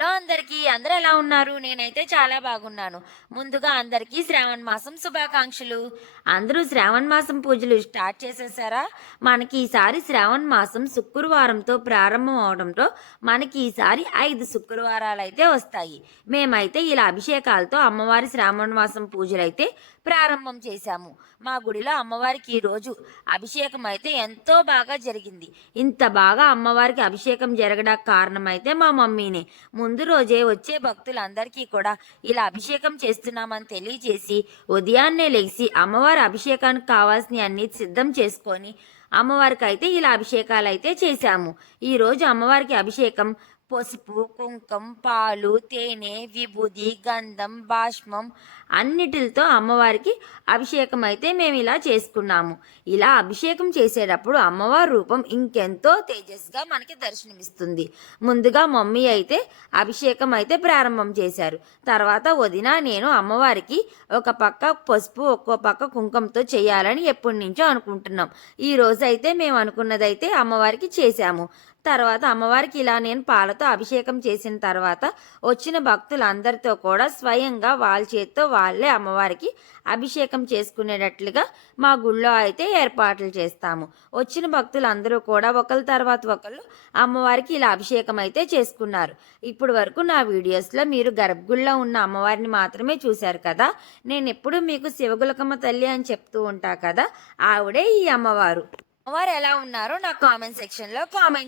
Hello అందరికీ అందరు ఎలా ఉన్నారు? నేనైతే చాలా బాగున్నాను. ముందుగా అందరికీ శ్రావణ మాసం శుభాకాంక్షలు. అందరూ శ్రావణ మాసం పూజలు స్టార్ట్ చేసేసారా? మనకి ఈసారి శ్రావణ మాసం శుక్రవారంతో ప్రారంభం అవడంతో మనకి ఈసారి ఐదు శుక్రవారాలు అయితే వస్తాయి. మేమైతే ఇలా అభిషేకాలతో అమ్మవారి శ్రావణ మాసం పూజలు అయితే ప్రారంభం చేశాము. మా గుడిలో అమ్మవారికి ఈరోజు అభిషేకం అయితే ఎంతో బాగా జరిగింది. ఇంత బాగా అమ్మవారికి అభిషేకం జరగడానికి కారణమైతే మా మమ్మీనే. ముందు రోజే వచ్చే భక్తులందరికీ కూడా ఇలా అభిషేకం చేస్తున్నామని తెలియజేసి ఉదయాన్నే లేచి అమ్మవారి అభిషేకానికి కావాల్సిన అన్ని సిద్ధం చేసుకొని అమ్మవారికి అయితే ఇలా అభిషేకాలు అయితే చేశాము ఈరోజు అమ్మవారికి అభిషేకం పసుపు కుంకం పాలు తేనె విభూది గంధం బాష్మం అన్నిటితో అమ్మవారికి అభిషేకం అయితే మేము ఇలా చేసుకున్నాము. ఇలా అభిషేకం చేసేటప్పుడు అమ్మవారి రూపం ఇంకెంతో తేజస్గా మనకి దర్శనమిస్తుంది. ముందుగా మమ్మీ అయితే అభిషేకం అయితే ప్రారంభం చేశారు. తర్వాత వదిన నేను అమ్మవారికి ఒక పక్క పసుపు ఒక్కో పక్క కుంకంతో చేయాలని ఎప్పటి నుంచో అనుకుంటున్నాం. ఈ రోజు అయితే మేము అనుకున్నదైతే అమ్మవారికి చేశాము. తర్వాత అమ్మవారికి ఇలా నేను పాలతో అభిషేకం చేసిన తర్వాత వచ్చిన భక్తులందరితో కూడా స్వయంగా వాళ్ళ చేతితో వాళ్ళే అమ్మవారికి అభిషేకం చేసుకునేటట్లుగా మా గుళ్ళో అయితే ఏర్పాట్లు చేస్తాము. వచ్చిన భక్తులందరూ కూడా ఒకరి తర్వాత ఒకళ్ళు అమ్మవారికి ఇలా అభిషేకం అయితే చేసుకున్నారు. ఇప్పుడు వరకు నా వీడియోస్లో మీరు గర్భగుళ్ళో ఉన్న అమ్మవారిని మాత్రమే చూశారు కదా? నేను ఎప్పుడు మీకు శివగులకమ్మ తల్లి అని చెప్తూ ఉంటా కదా? ఆవిడే ఈ అమ్మవారు. అమ్మవారు ఎలా ఉన్నారో నా కామెంట్ సెక్షన్లో కామెంట్